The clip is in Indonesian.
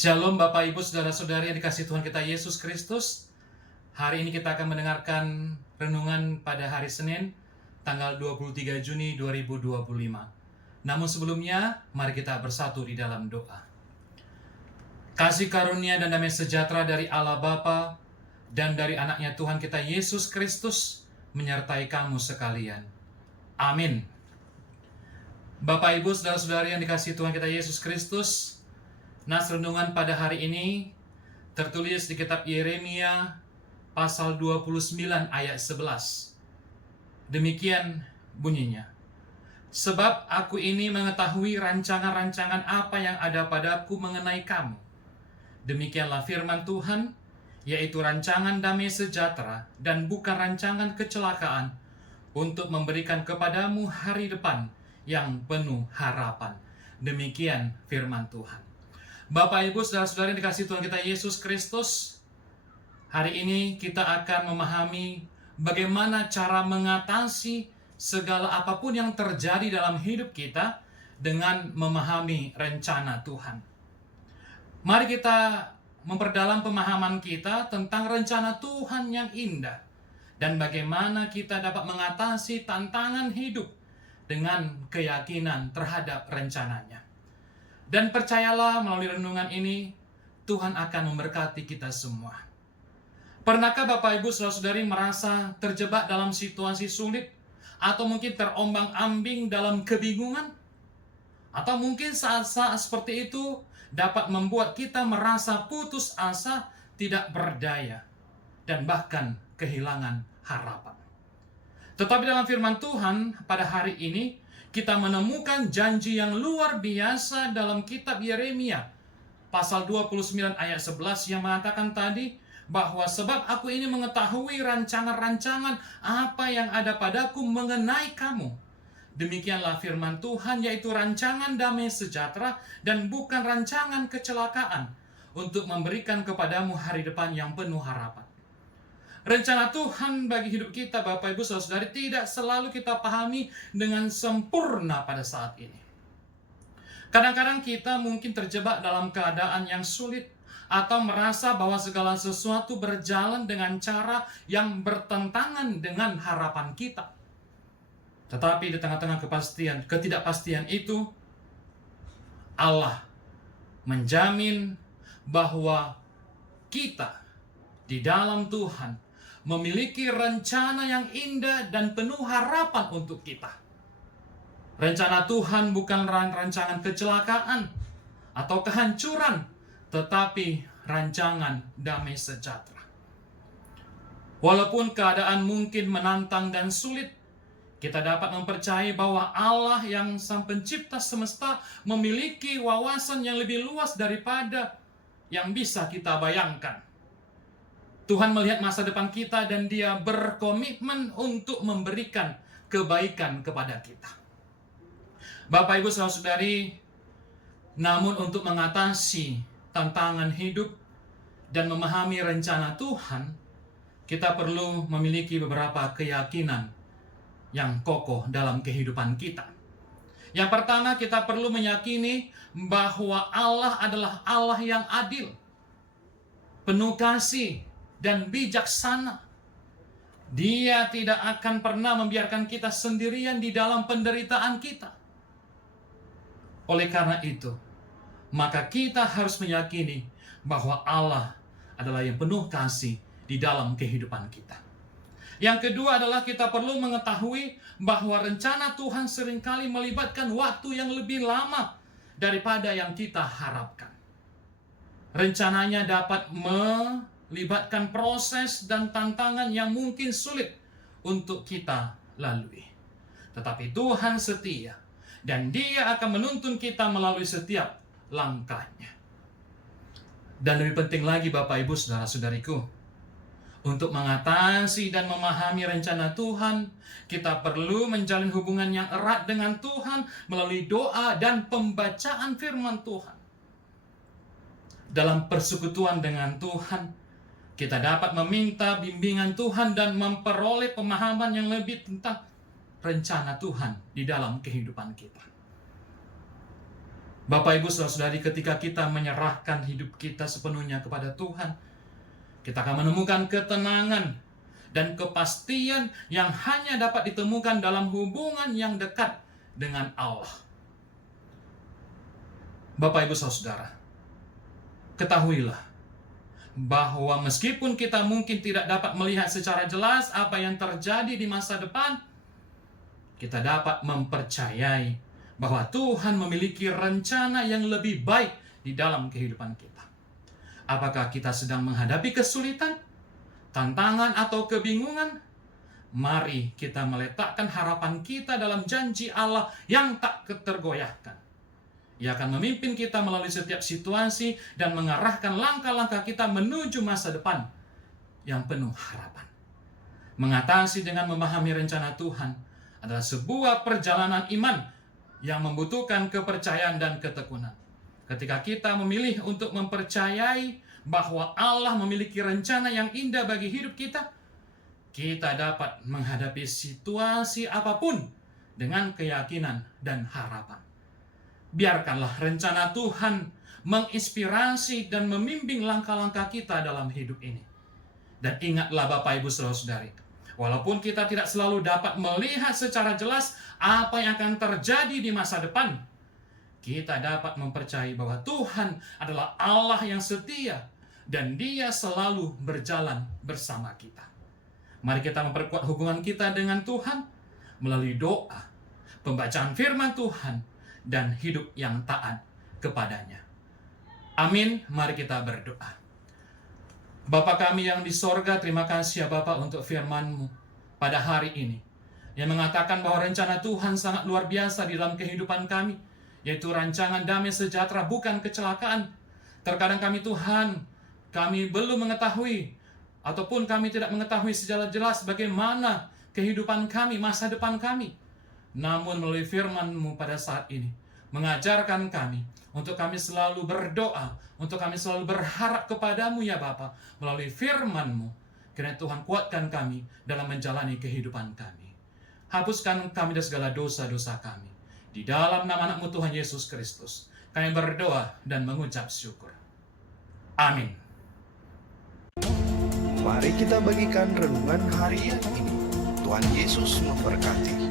Shalom Bapak Ibu Saudara-saudari yang dikasihi Tuhan kita Yesus Kristus. Hari ini kita akan mendengarkan renungan pada hari Senin tanggal 23 Juni 2025. Namun sebelumnya, mari kita bersatu di dalam doa. Kasih karunia dan damai sejahtera dari Allah Bapa dan dari anaknya Tuhan kita Yesus Kristus menyertai kamu sekalian. Amin. Bapak Ibu Saudara-saudari yang dikasihi Tuhan kita Yesus Kristus, nas renungan pada hari ini tertulis di kitab Yeremia pasal 29 ayat 11. Demikian bunyinya. Sebab aku ini mengetahui rancangan-rancangan apa yang ada padaku mengenai kamu. Demikianlah firman Tuhan, yaitu rancangan damai sejahtera dan bukan rancangan kecelakaan, untuk memberikan kepadamu hari depan yang penuh harapan. Demikian firman Tuhan. Bapak Ibu Saudara-saudari yang dikasihi Tuhan kita Yesus Kristus, hari ini kita akan memahami bagaimana cara mengatasi segala apapun yang terjadi dalam hidup kita dengan memahami rencana Tuhan. Mari kita memperdalam pemahaman kita tentang rencana Tuhan yang indah dan bagaimana kita dapat mengatasi tantangan hidup dengan keyakinan terhadap rencananya. Dan percayalah, melalui renungan ini, Tuhan akan memberkati kita semua. Pernahkah Bapak Ibu Saudara-saudari merasa terjebak dalam situasi sulit? Atau mungkin terombang-ambing dalam kebingungan? Atau mungkin saat-saat seperti itu dapat membuat kita merasa putus asa, tidak berdaya, dan bahkan kehilangan harapan. Tetapi dalam firman Tuhan pada hari ini, kita menemukan janji yang luar biasa dalam kitab Yeremia pasal 29 ayat 11 yang mengatakan tadi bahwa sebab aku ini mengetahui rancangan-rancangan apa yang ada padaku mengenai kamu. Demikianlah firman Tuhan, yaitu rancangan damai sejahtera dan bukan rancangan kecelakaan, untuk memberikan kepadamu hari depan yang penuh harapan. Rencana Tuhan bagi hidup kita, Bapak Ibu Saudara-saudari, tidak selalu kita pahami dengan sempurna pada saat ini. Kadang-kadang kita mungkin terjebak dalam keadaan yang sulit atau merasa bahwa segala sesuatu berjalan dengan cara yang bertentangan dengan harapan kita. Tetapi di tengah-tengah ketidakpastian itu, Allah menjamin bahwa kita di dalam Tuhan memiliki rencana yang indah dan penuh harapan untuk kita. Rencana Tuhan bukan rancangan kecelakaan atau kehancuran, tetapi rancangan damai sejahtera. Walaupun keadaan mungkin menantang dan sulit, kita dapat mempercayai bahwa Allah yang Sang Pencipta semesta memiliki wawasan yang lebih luas daripada yang bisa kita bayangkan. Tuhan melihat masa depan kita dan Dia berkomitmen untuk memberikan kebaikan kepada kita. Bapak Ibu Saudara-saudari, namun untuk mengatasi tantangan hidup dan memahami rencana Tuhan, kita perlu memiliki beberapa keyakinan yang kokoh dalam kehidupan kita. Yang pertama, kita perlu meyakini bahwa Allah adalah Allah yang adil, penuh kasih, dan bijaksana. Dia tidak akan pernah membiarkan kita sendirian di dalam penderitaan kita. Oleh karena itu, maka kita harus meyakini bahwa Allah adalah yang penuh kasih di dalam kehidupan kita. Yang kedua adalah kita perlu mengetahui bahwa rencana Tuhan seringkali melibatkan waktu yang lebih lama daripada yang kita harapkan. Rencananya dapat melibatkan proses dan tantangan yang mungkin sulit untuk kita lalui. Tetapi Tuhan setia dan Dia akan menuntun kita melalui setiap langkahnya. Dan lebih penting lagi Bapak Ibu Saudara-saudariku, untuk mengatasi dan memahami rencana Tuhan, kita perlu menjalin hubungan yang erat dengan Tuhan melalui doa dan pembacaan firman Tuhan. Dalam persekutuan dengan Tuhan, kita dapat meminta bimbingan Tuhan dan memperoleh pemahaman yang lebih tentang rencana Tuhan di dalam kehidupan kita. Bapak, Ibu, Saudara-saudari, ketika kita menyerahkan hidup kita sepenuhnya kepada Tuhan, kita akan menemukan ketenangan dan kepastian yang hanya dapat ditemukan dalam hubungan yang dekat dengan Allah. Bapak, Ibu, Saudara, ketahuilah bahwa meskipun kita mungkin tidak dapat melihat secara jelas apa yang terjadi di masa depan, kita dapat mempercayai bahwa Tuhan memiliki rencana yang lebih baik di dalam kehidupan kita. Apakah kita sedang menghadapi kesulitan, tantangan, atau kebingungan? Mari kita meletakkan harapan kita dalam janji Allah yang tak tergoyahkan. Ia akan memimpin kita melalui setiap situasi dan mengarahkan langkah-langkah kita menuju masa depan yang penuh harapan. Mengatasi dengan memahami rencana Tuhan adalah sebuah perjalanan iman yang membutuhkan kepercayaan dan ketekunan. Ketika kita memilih untuk mempercayai bahwa Allah memiliki rencana yang indah bagi hidup kita, kita dapat menghadapi situasi apapun dengan keyakinan dan harapan. Biarkanlah rencana Tuhan menginspirasi dan membimbing langkah-langkah kita dalam hidup ini. Dan ingatlah Bapak, Ibu, Saudara-saudari, walaupun kita tidak selalu dapat melihat secara jelas apa yang akan terjadi di masa depan, kita dapat mempercayai bahwa Tuhan adalah Allah yang setia dan Dia selalu berjalan bersama kita. Mari kita memperkuat hubungan kita dengan Tuhan melalui doa, pembacaan firman Tuhan, dan hidup yang taat kepadanya. Amin. Mari kita berdoa. Bapa kami yang di sorga, terima kasih ya Bapa untuk firman-Mu pada hari ini, yang mengatakan bahwa rencana Tuhan sangat luar biasa di dalam kehidupan kami, yaitu rancangan damai sejahtera, bukan kecelakaan. Terkadang kami Tuhan, kami belum mengetahui, ataupun kami tidak mengetahui secara jelas bagaimana kehidupan kami, masa depan kami. Namun melalui firman-Mu pada saat ini, mengajarkan kami untuk kami selalu berdoa, untuk kami selalu berharap kepadamu ya Bapa, melalui firman-Mu. Kiranya Tuhan kuatkan kami dalam menjalani kehidupan kami. Hapuskan kami dari segala dosa-dosa kami. Di dalam nama anak-Mu Tuhan Yesus Kristus, kami berdoa dan mengucap syukur. Amin. Mari kita bagikan renungan harian ini. Tuhan Yesus memberkati.